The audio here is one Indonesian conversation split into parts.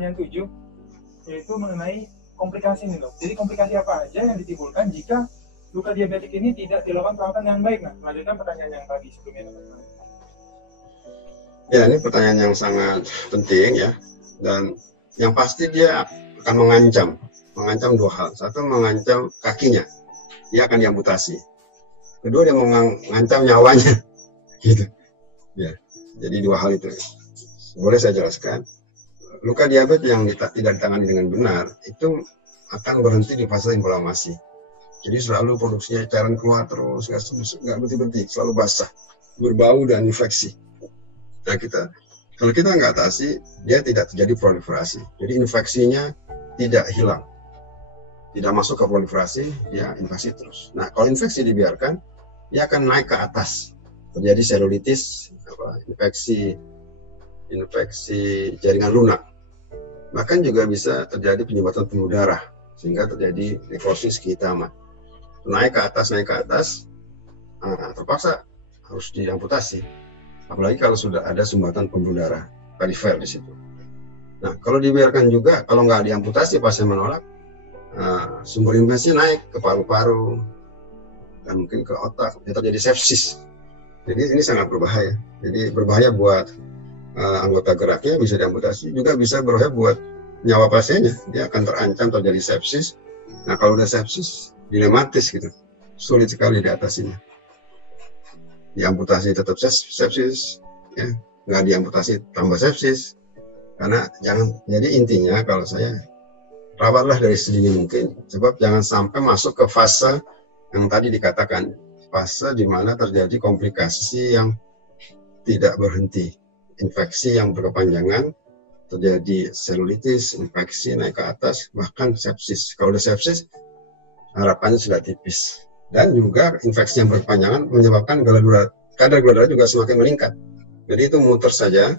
pertanyaan 7, yaitu mengenai komplikasi nih dok. Jadi komplikasi apa aja yang ditimbulkan jika luka diabetik ini tidak dilakukan perawatan yang baik? Nah, melanjutkan pertanyaan yang tadi sebelumnya dok. Ya, ini pertanyaan yang sangat penting ya, dan yang pasti dia akan mengancam dua hal. Satu, mengancam kakinya, dia akan diamputasi. Kedua, dia mengancam nyawanya, gitu. Ya, jadi dua hal itu. Boleh saya jelaskan? Luka diabetes yang tidak ditangani dengan benar itu akan berhenti di fase inflamasi. Jadi selalu produksinya cairan keluar terus, nggak berhenti-berhenti, selalu basah, berbau dan infeksi. Nah, kalau kita nggak atasi, dia tidak terjadi proliferasi. Jadi infeksinya tidak hilang, tidak masuk ke proliferasi, dia infeksi terus. Nah, kalau infeksi dibiarkan, dia akan naik ke atas, terjadi selulitis, infeksi jaringan lunak. Bahkan juga bisa terjadi penyumbatan pembuluh darah, sehingga terjadi nekrosis kehitaman. Naik ke atas, terpaksa harus diamputasi. Apalagi kalau sudah ada sumbatan pembuluh darah perifer di situ. Nah, kalau dibiarkan juga, kalau nggak diamputasi pasien menolak, sumber infeksi naik ke paru-paru dan mungkin ke otak, terjadi sepsis. Jadi ini sangat berbahaya. Jadi berbahaya buat anggota geraknya, bisa diamputasi, juga bisa berbahaya buat nyawa pasiennya. Dia akan terancam terjadi sepsis. Nah, kalau udah sepsis, dilematis gitu, sulit sekali diatasinya. Diamputasi tetap sepsis, ya, nggak diamputasi tambah sepsis. Karena jadi intinya kalau saya, rawatlah dari sedini mungkin, sebab jangan sampai masuk ke fase yang tadi dikatakan, fase di mana terjadi komplikasi yang tidak berhenti, infeksi yang berkepanjangan, terjadi selulitis, infeksi naik ke atas, bahkan sepsis. Kalau udah sepsis, harapannya sudah tipis. Dan juga infeksi yang berkepanjangan menyebabkan kadar gula darah juga semakin meningkat. Jadi itu muter saja.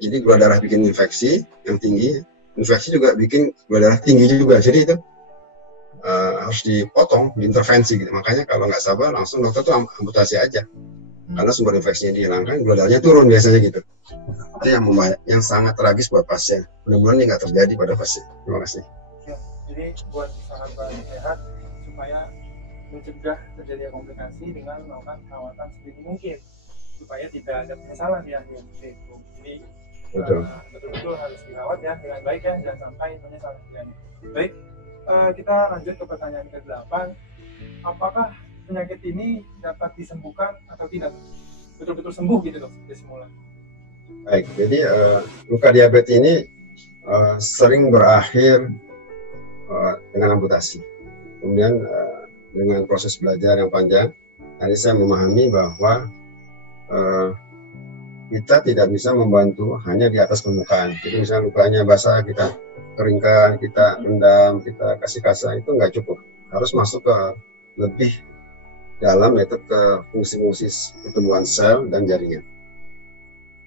Jadi gula darah bikin infeksi yang tinggi, infeksi juga bikin gula darah tinggi juga. Jadi itu harus dipotong, diintervensi gitu. Makanya kalau nggak sabar, langsung dokter tuh amputasi aja. Karena sumber infeksinya dihilangkan, gula darahnya turun biasanya gitu. Itu yang sangat tragis buat pasien. Mudah-mudahan ini nggak terjadi pada pasien. Terima kasih. Ya, jadi buat sahabat sehat, supaya mencegah terjadinya komplikasi dengan melakukan perawatan sedini mungkin, supaya tidak ada penyesalan ya itu. Jadi betul-betul harus dirawat ya dengan baik ya, jangan sampai menyesal. Baik, kita lanjut ke pertanyaan ke-8. Apakah penyakit ini dapat disembuhkan atau tidak? Betul-betul sembuh gitu dok, seperti semula. Baik, jadi luka diabetes ini sering berakhir dengan amputasi. Kemudian dengan proses belajar yang panjang, tadi saya memahami bahwa kita tidak bisa membantu hanya di atas permukaan. Jadi misalnya lukanya basah, kita keringkan, kita rendam, kita kasih kasa, itu nggak cukup. Harus masuk ke lebih dalam, yaitu ke fungsi-fungsi pertumbuhan sel dan jaringan.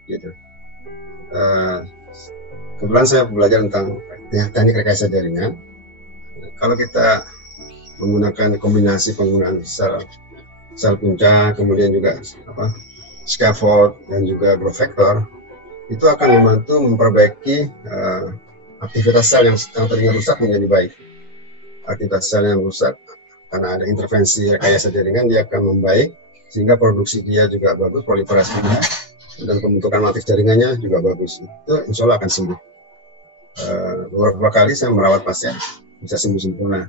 Gitu. Kebetulan saya belajar tentang teknik rekayasa jaringan. Kalau kita menggunakan kombinasi penggunaan sel punca, kemudian juga scaffold dan juga growth factor, itu akan membantu memperbaiki aktivitas sel yang tadinya rusak menjadi baik. Aktivitas sel yang rusak karena ada intervensi rekayasa jaringan, dia akan membaik sehingga produksi dia juga bagus, proliferasinya dan pembentukan matris jaringannya juga bagus. Itu insya Allah akan sembuh. Beberapa kali saya merawat pasien bisa sembuh sempurna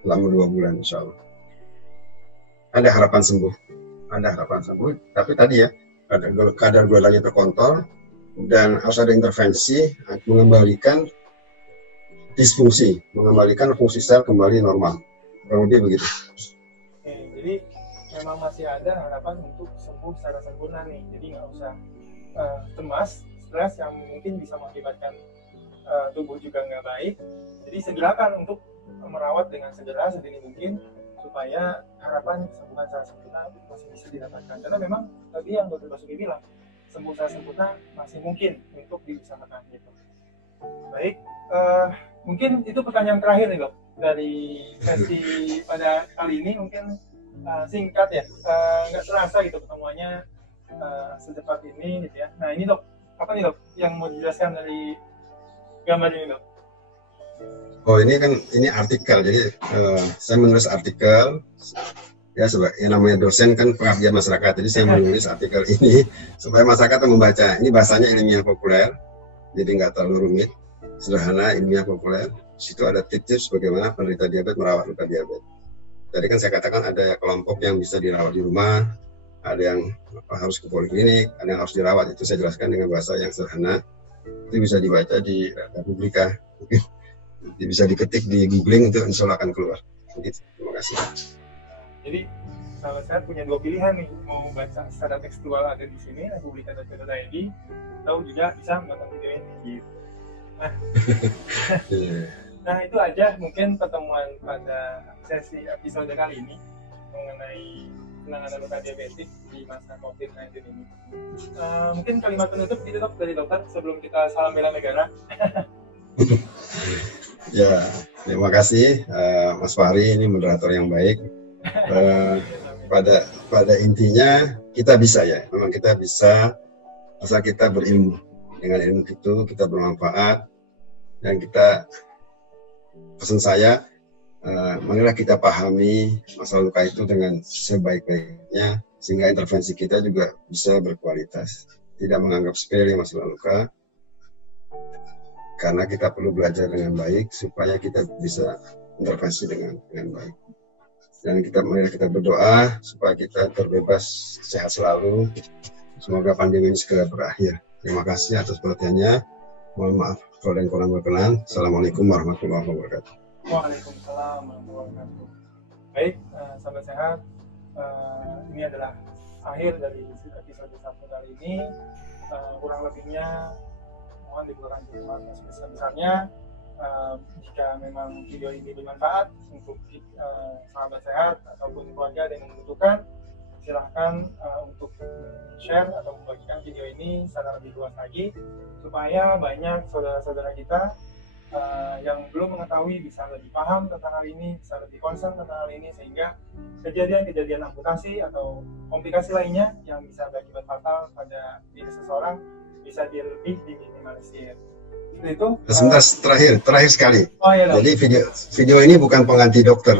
selama 2 bulan insya Allah. Ada harapan sembuh, tapi tadi ya kadar gula darahnya terkontrol dan harus ada intervensi mengembalikan disfungsi, mengembalikan fungsi sel kembali normal. Kurang lebih begitu. Oke, jadi memang masih ada harapan untuk sembuh secara sempurna nih. Jadi nggak usah cemas, stres yang mungkin bisa mengakibatkan tubuh juga nggak baik. Jadi segerakan untuk merawat dengan segera sedini mungkin supaya harapan kesembuhan secara sempurna masih bisa didapatkan. Karena memang tadi yang Dr. Basuki bilang, sembuh secara sempurna masih mungkin untuk diusahakan gitu. Baik, mungkin itu pertanyaan terakhir nih dok dari sesi pada kali ini. Mungkin singkat ya, nggak terasa gitu ketemuannya secepat ini gitu ya. Nah ini dok, apa nih dok yang mau dijelaskan dari gambar ini dok? Oh ini kan ini artikel, jadi saya menulis artikel ya yang namanya dosen kan pengabdian masyarakat, jadi saya menulis artikel ini supaya masyarakat membaca. Ini bahasanya ilmiah populer, jadi nggak terlalu rumit, sederhana, ilmiah populer. Di situ ada tips-tips bagaimana penderita diabetes merawat luka diabetes. Tadi kan saya katakan ada kelompok yang bisa dirawat di rumah, ada yang harus ke poliklinik, ada yang harus dirawat. Itu saya jelaskan dengan bahasa yang sederhana. Itu bisa dibaca di Republika. Bisa diketik di googling, itu insya Allah akan keluar. Begitu. Terima kasih. Jadi sahabat sehat punya dua pilihan nih, mau baca secara tekstual ada di sini republika.co.id, atau juga bisa menonton video ini gitu. Nah itu aja mungkin pertemuan pada sesi episode kali ini mengenai penanganan luka diabetes di masa COVID-19 ini. Mungkin kalimat penutup itu dok dari dokter sebelum kita salam bela negara. Ya, terima kasih Mas Fahri, ini moderator yang baik. Pada intinya kita bisa ya, memang kita bisa asal kita berilmu. Dengan ilmu itu kita bermanfaat, dan kita, pesan saya, marilah kita pahami masalah luka itu dengan sebaik-baiknya, sehingga intervensi kita juga bisa berkualitas. Tidak menganggap sepele masalah luka, karena kita perlu belajar dengan baik supaya kita bisa intervensi dengan baik. Dan marilah kita berdoa supaya kita terbebas, sehat selalu. Semoga pandemi ini segera berakhir. Terima kasih atas perhatiannya. Mohon maaf kalau ada yang kurang berkenan. Assalamualaikum warahmatullahi wabarakatuh. Waalaikumsalam warahmatullahi wabarakatuh. Baik, sahabat sehat, ini adalah akhir dari episode 1 kali ini. Kurang lebihnya mohon diberikan dukungan sebesar-besarnya. Jika memang video ini bermanfaat untuk sahabat sehat ataupun keluarga yang membutuhkan, silahkan untuk share atau membagikan video ini secara lebih luas lagi, supaya banyak saudara-saudara kita yang belum mengetahui bisa lebih paham tentang hal ini, bisa lebih concern tentang hal ini, sehingga kejadian-kejadian amputasi atau komplikasi lainnya yang bisa berakibat fatal pada diri seseorang bisa lebih diminimalisir. Itu sebentar, terakhir sekali. Oh, iya, jadi video ini bukan pengganti dokter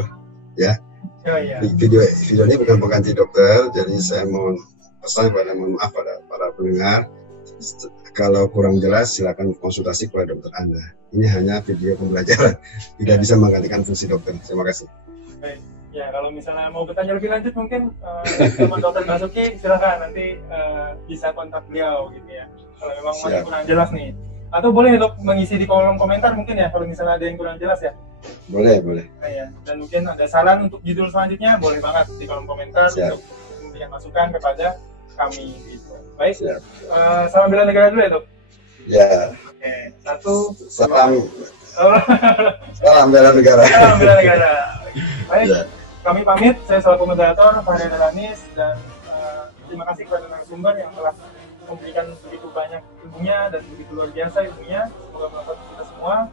ya. Oh, iya. Video ini bukan pengganti dokter, jadi saya mohon maaf pada para pendengar, kalau kurang jelas silakan konsultasi kepada dokter Anda. Ini hanya video pembelajaran, tidak bisa menggantikan fungsi dokter. Terima kasih. Baik. Ya, kalau misalnya mau bertanya lebih lanjut mungkin teman dokter Basuki silakan nanti bisa kontak beliau gitu ya. Kalau memang masih kurang jelas nih. Atau boleh dok mengisi di kolom komentar mungkin ya kalau misalnya ada yang kurang jelas ya. Boleh. Nah, ya. Dan mungkin ada saran untuk judul selanjutnya, boleh banget di kolom komentar. Siap. Untuk memberikan masukan kepada kami gitu. Baik. Salam bela negara dulu ya dok. Ya. Oke, 1. Salam bela negara. Salam bela negara. Baik. Ya. Kami pamit, saya selaku moderator Fahri Dalanis, dan terima kasih kepada narasumber yang telah memberikan begitu banyak ilmunya dan begitu luar biasa ilmunya. Semoga bermanfaat kita semua.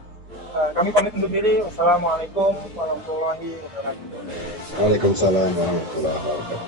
Kami pamit undur diri. Wassalamualaikum warahmatullahi wabarakatuh. Waalaikumsalam warahmatullahi wabarakatuh.